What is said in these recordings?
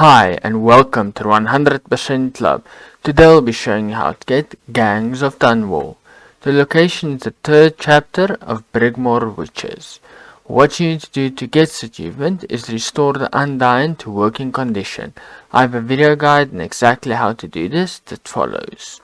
Hi and welcome to 100% Club. Today I'll be showing you how to get Gangs of Dunwall. The location is the third chapter of Brigmore Witches. What you need to do to get this achievement is restore the Undying to working condition. I have a video guide on exactly how to do this that follows.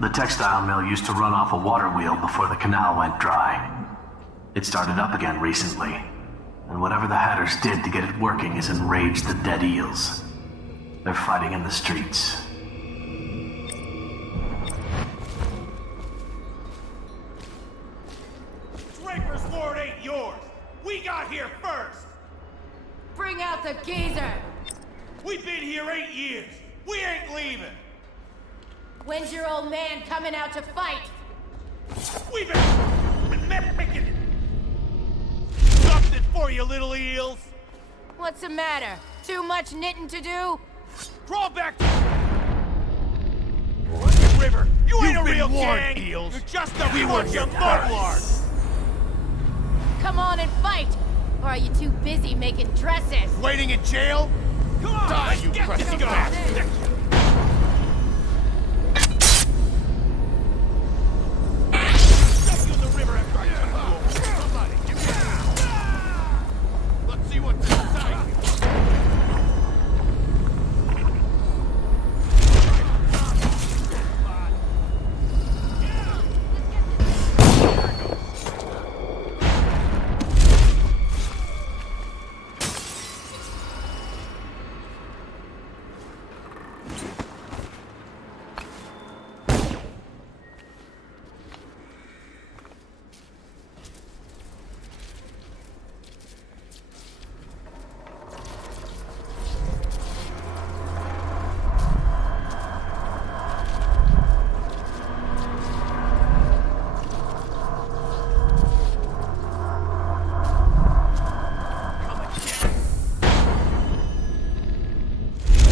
The textile mill used to run off a water wheel before the canal went dry. It started up again recently, and whatever the Hatters did to get it working has enraged the dead eels. They're fighting in the streets. Draper's Lord ain't yours! We got here first! Bring out the geezer! We've been here 8 years! We ain't leaving! When's your old man coming out to fight? We've been making something for you, little eels! What's the matter? Too much knitting to do? Crawl back to the river! You ain't a real warned, gang! eels. You're just a bunch of mudlarks! Come on and fight! Or are you too busy making dresses? Waiting in jail? Come on, Die, let's you get crusty this bastard. guy! Dump you in the river after I turn you over. Somebody, give me a... Let's see what's inside you.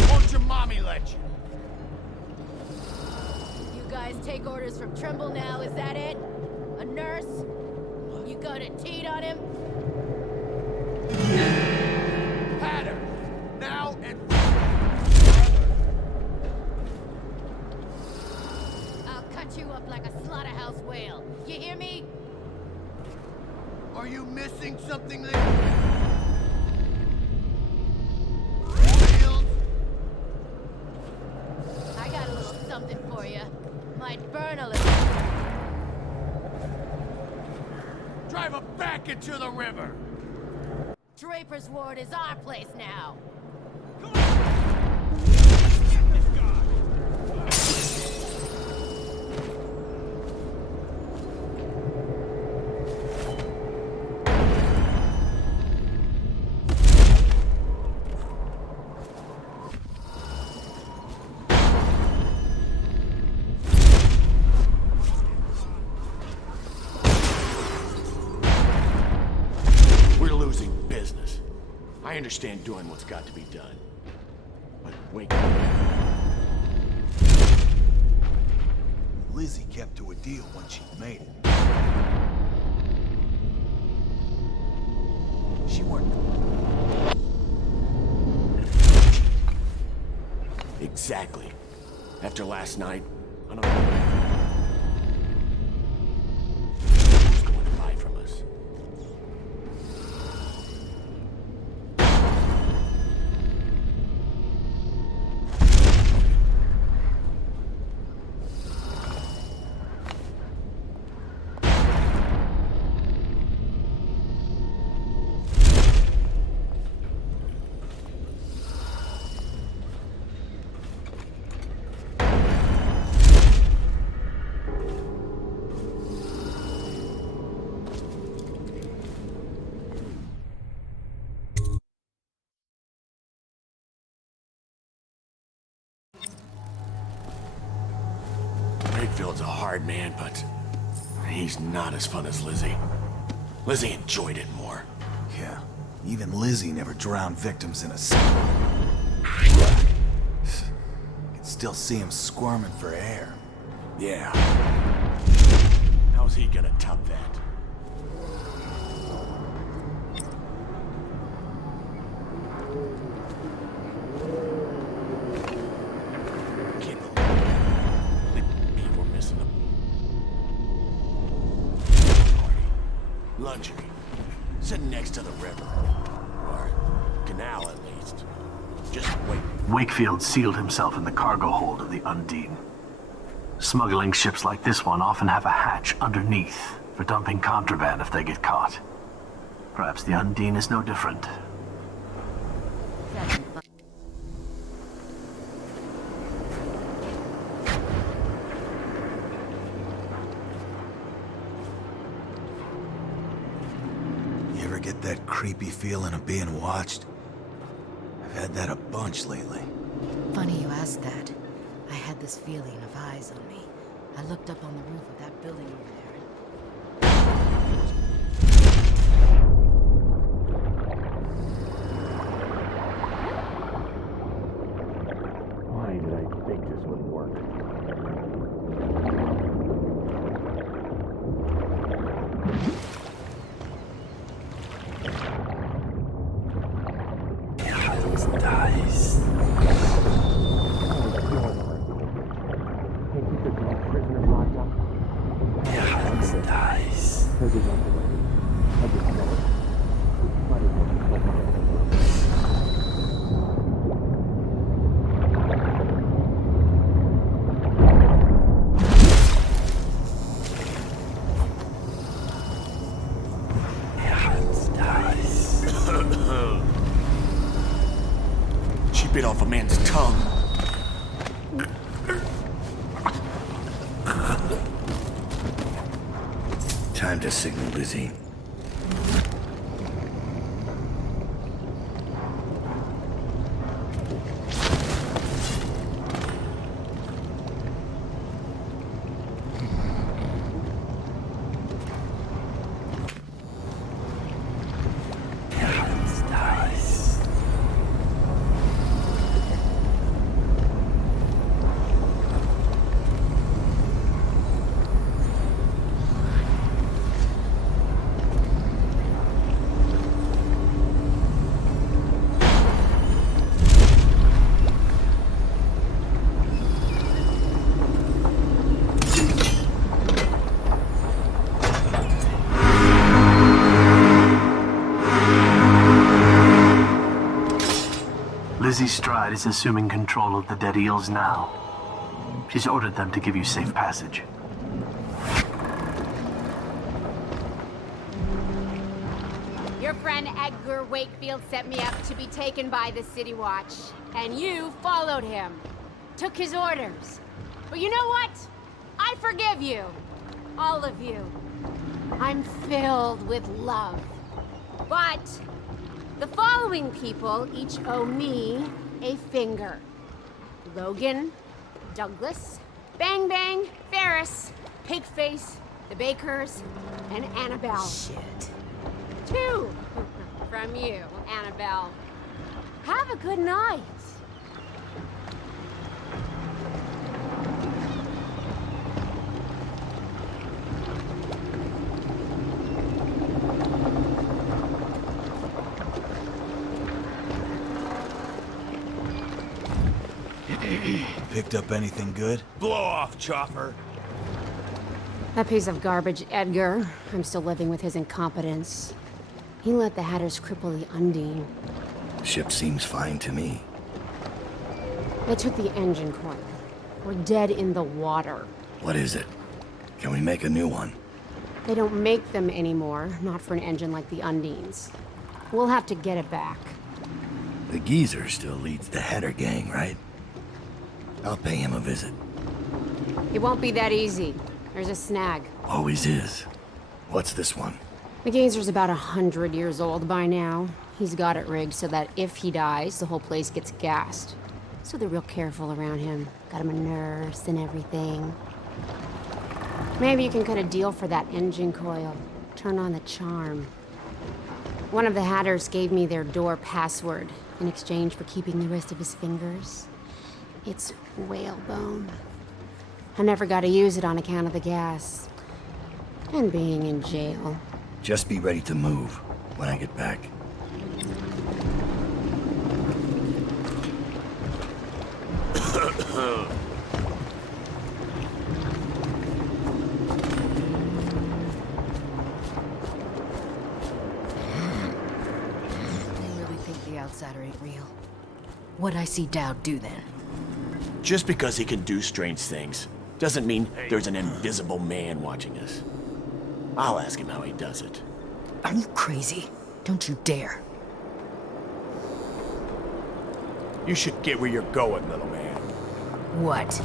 Won't your mommy let you? You guys take orders from Trimble now, is that it? A nurse? You gonna teat on him? Hatter! Now and... I'll cut you up like a slaughterhouse whale. You hear me? Are you missing something there? I got a little something for you. Might burn a little. Drive her back into the river! Draper's Ward is our place now. We're losing business. I understand doing what's got to be done. But wait. Lizzie kept to a deal when she made it. She weren't. Exactly. After last night, I don't know who's going to buy from us. Redfield's a hard man, but he's not as fun as Lizzie. Lizzie enjoyed it more. Yeah, Even Lizzie never drowned victims in a cellar. Can still see him squirming for air. Yeah. How's he gonna top that? Can't believe we're missing a party. Luxury. Sitting next to the river. Or canal, at least. Just wait. Wakefield sealed himself in the cargo hold of the Undine. Smuggling ships like this one often have a hatch underneath for dumping contraband if they get caught. Perhaps the Undine is no different. You ever get that creepy feeling of being watched? I've had that a bunch lately. Funny you ask that. I had this feeling of eyes on me. I looked up on the roof of that building over there. Why did I think this would work? She bit off a man's tongue. Time to signal Lizzie. Lizzie Stride is assuming control of the dead eels now. She's ordered them to give you safe passage. Your friend Edgar Wakefield set me up to be taken by the City Watch, and you followed him. Took his orders. But you know what? I forgive you. All of you. I'm filled with love. But the following people each owe me a finger. Logan, Douglas, Bang Bang, Ferris, Pigface, the Bakers, and Annabelle. Shit. 2 from you, Annabelle. Have a good night. Picked up anything good? Blow off, Chopper. That piece of garbage, Edgar. I'm still living with his incompetence. He let the Hatters cripple the Undine. Ship seems fine to me. They took the engine coil. We're dead in the water. What is it? Can we make a new one? They don't make them anymore, not for an engine like the Undine's. We'll have to get it back. The geezer still leads the Hatter gang, right? I'll pay him a visit. It won't be that easy. There's a snag. Always is. What's this one? The Gazer's about 100 years old by now. He's got it rigged so that if he dies, the whole place gets gassed. So they're real careful around him. Got him a nurse and everything. Maybe you can cut a deal for that engine coil. Turn on the charm. One of the Hatters gave me their door password in exchange for keeping the rest of his fingers. It's whalebone. I never got to use it on account of the gas. And being in jail. Just be ready to move when I get back. They really think the outsider ain't real. What'd I see Dowd do then? Just because he can do strange things doesn't mean there's an invisible man watching us. I'll ask him how he does it. Are you crazy? Don't you dare. You should get where you're going, little man. What?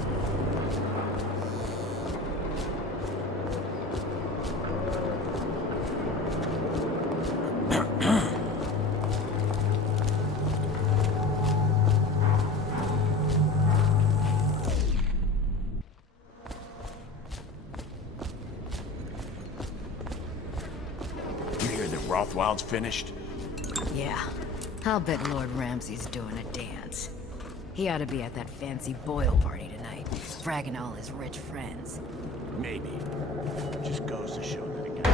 You hear that Rothwild's finished? Yeah. I'll bet Lord Ramsay's doing a dance. He ought to be at that fancy Boyle party tonight, bragging all his rich friends. Maybe. Just goes to show that a guy.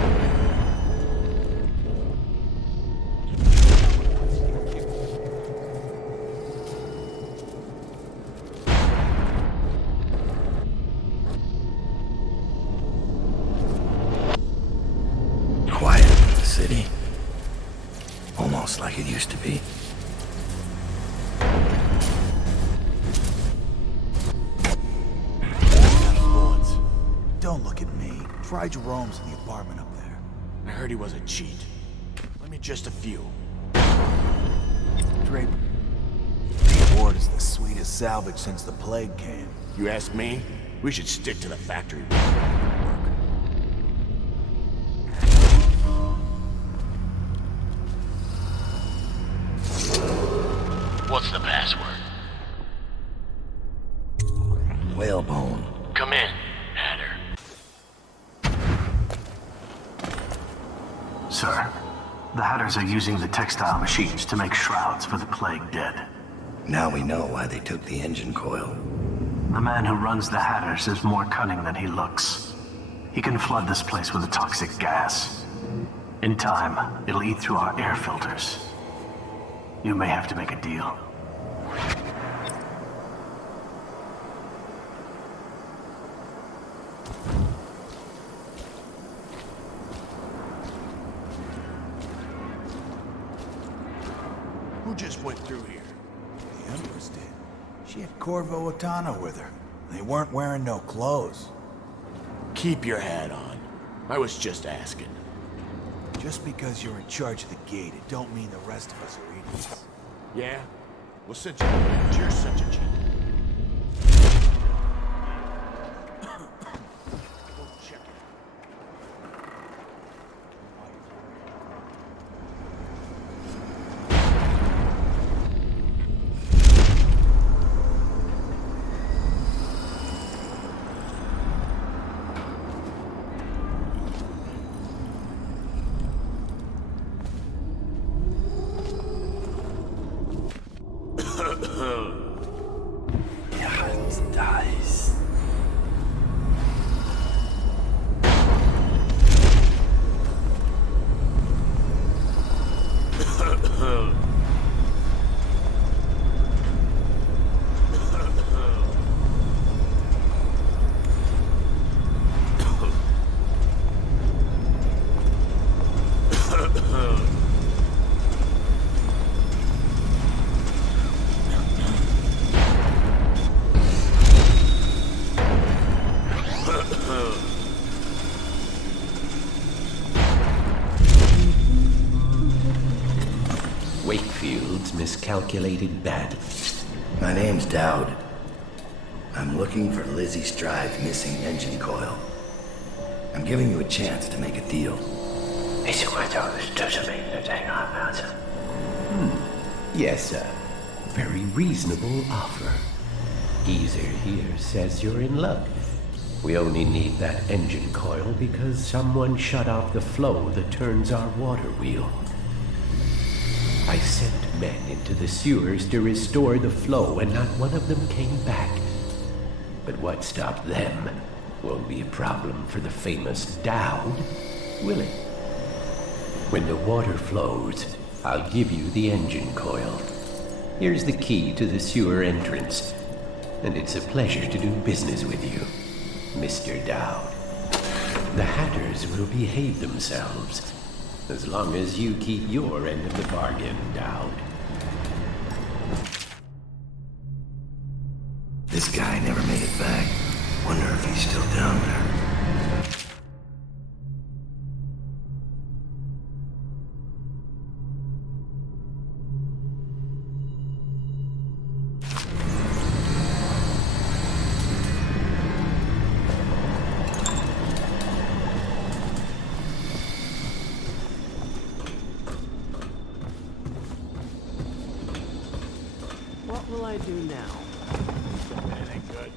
Quiet in the city. Almost like it used to be. Bullets. Don't look at me. Try Jerome's in the apartment up there. I heard he was a cheat. Let me just a few. Draper. The award is the sweetest salvage since the plague came. You ask me? We should stick to the factory. What's the password? Whalebone. Come in, Hatter. Sir, the Hatters are using the textile machines to make shrouds for the plague dead. Now we know why they took the engine coil. The man who runs the Hatters is more cunning than he looks. He can flood this place with a toxic gas. In time, it'll eat through our air filters. You may have to make a deal. Who just went through here? The Empress did. She had Corvo Otana with her. They weren't wearing no clothes. Keep your hat on. I was just asking. Just because you're in charge of the gate, it don't mean the rest of us are idiots. Yeah? Well, since you're such a cheat. Go check it. Dies. Wakefield's miscalculated badly. My name's Dowd. I'm looking for Lizzie Stride's missing engine coil. I'm giving you a chance to make a deal. Yes, sir. Very reasonable offer. Geezer here says you're in luck. We only need that engine coil because someone shut off the flow that turns our water wheel. I sent men into the sewers to restore the flow, and not one of them came back. But what stopped them won't be a problem for the famous Dowd, will it? When the water flows, I'll give you the engine coil. Here's the key to the sewer entrance, and it's a pleasure to do business with you, Mr. Dowd. The Hatters will behave themselves, as long as you keep your end of the bargain, Dowd. This guy never made it back. Wonder if he's still down there. What will I do now? That ain't good.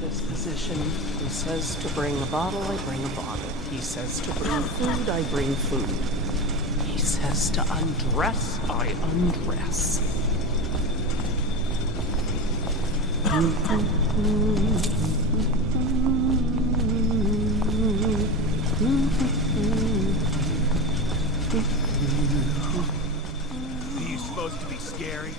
This position. He says to bring a bottle, I bring a bottle. He says to bring food, I bring food. He says to undress, I undress. Are you supposed to be scary?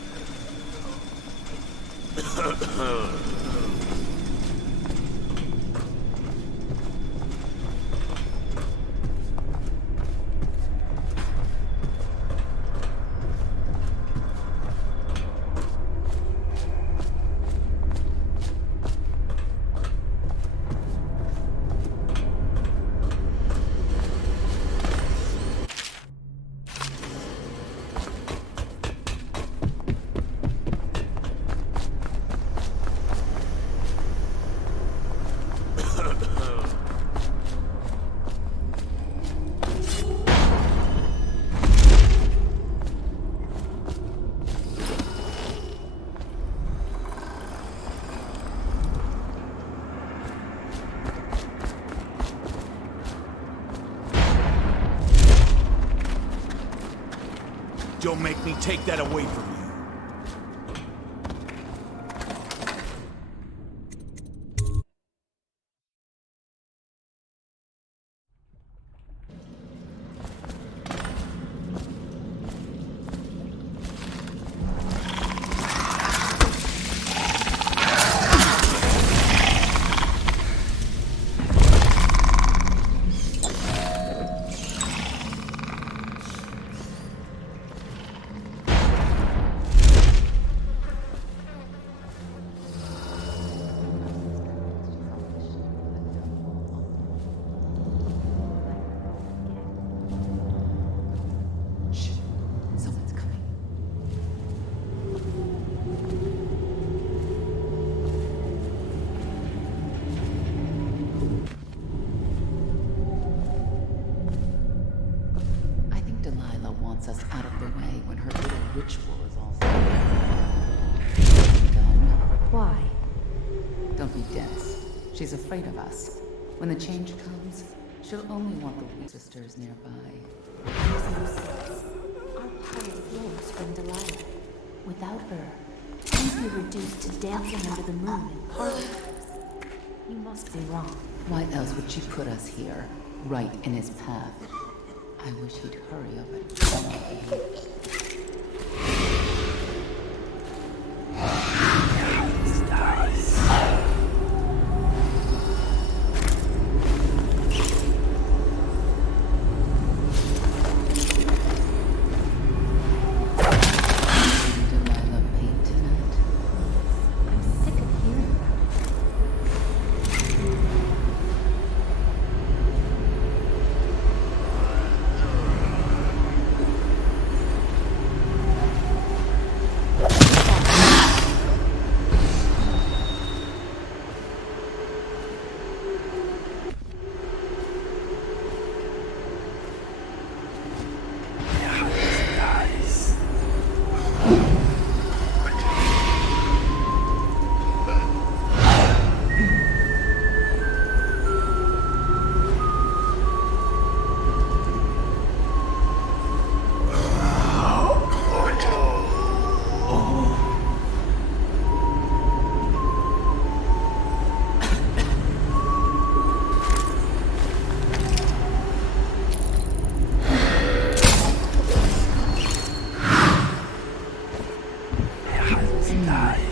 Don't make me take that away from you. Us out of the way when her little ritual is all done. Why? Don't be dense. She's afraid of us. When the change comes, she'll only want the weak sisters nearby. Our power flows from Delilah. Without her, we'd be reduced to dancing under the moon in parlors. You must be wrong. Why else would she put us here, right in his path? I wish he'd hurry up and Nice.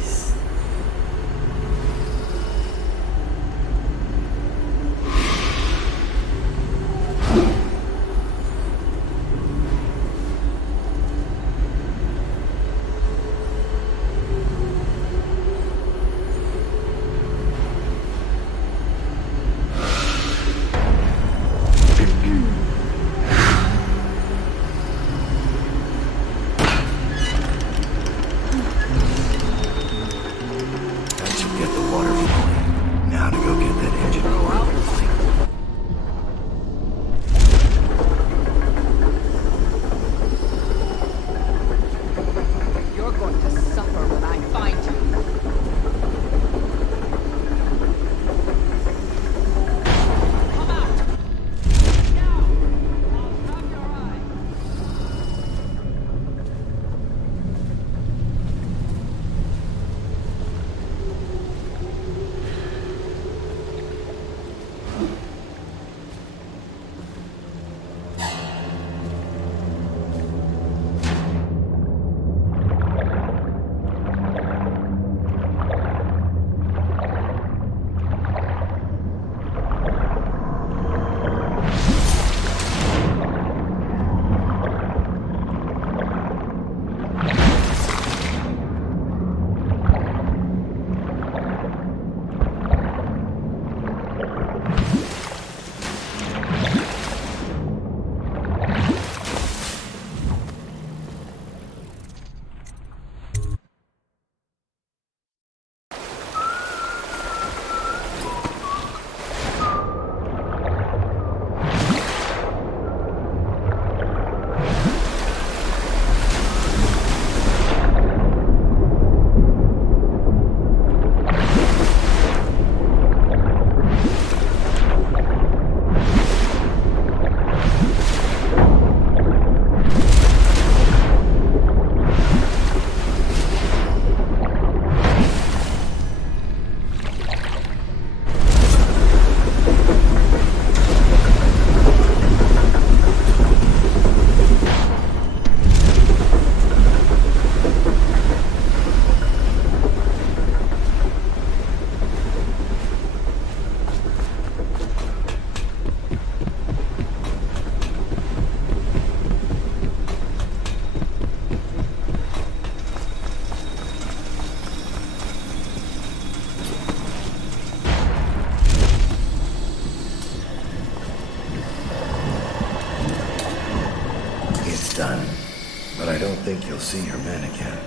think you'll see your men again.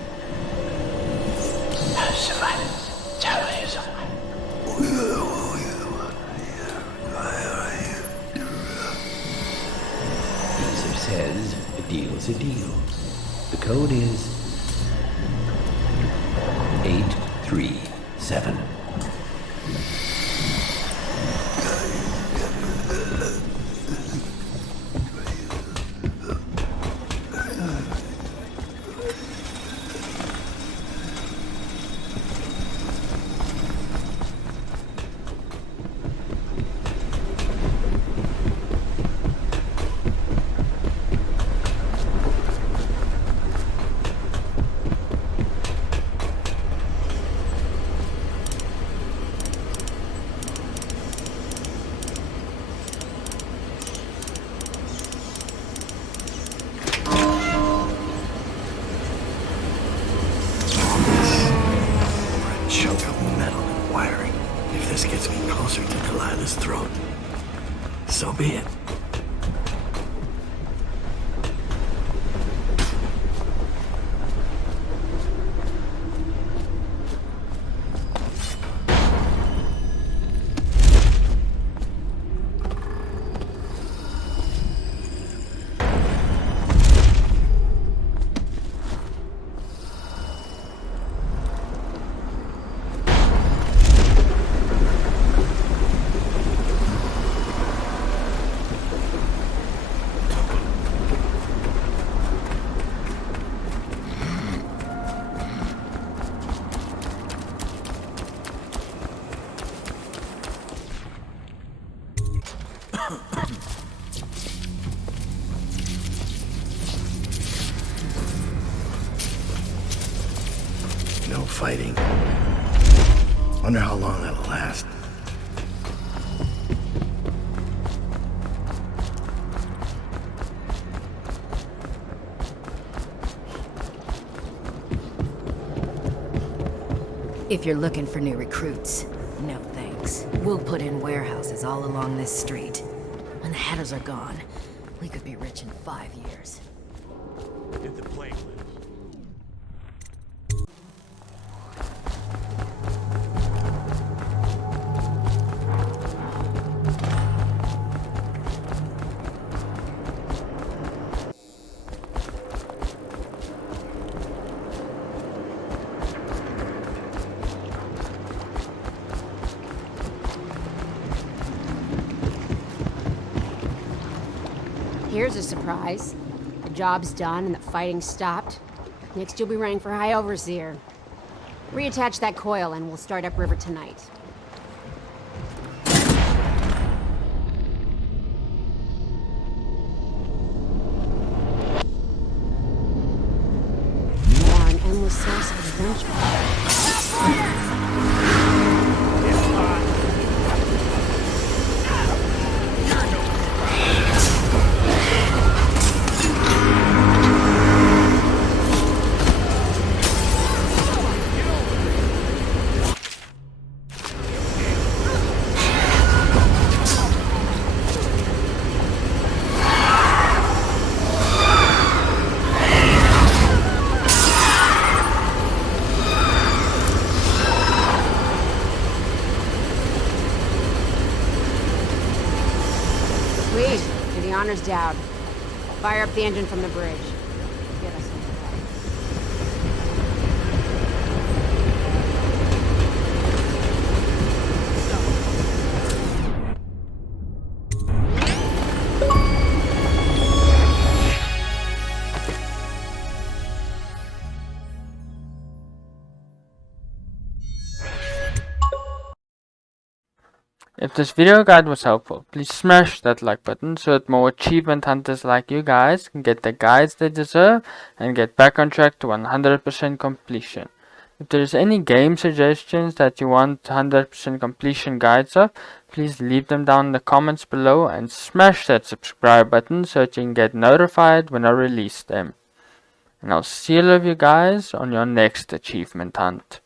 Caesar says a deal's a deal. The code is 837. No fighting. Wonder how long that'll last. If you're looking for new recruits, no thanks. We'll put in warehouses all along this street. When the Hatters are gone, we could be rich in 5 years. If the plague lives. Here's a surprise. The job's done and the fighting stopped. Next you'll be running for High Overseer. Reattach that coil and we'll start upriver tonight. You are an endless source of adventure. Please, to the honor's Dowd. Fire up the engine from the bridge. Get us underway. If this video guide was helpful, please smash that like button so that more achievement hunters like you guys can get the guides they deserve and get back on track to 100% completion. If there is any game suggestions that you want 100% completion guides of, please leave them down in the comments below and smash that subscribe button so that you can get notified when I release them. And I'll see all of you guys on your next achievement hunt.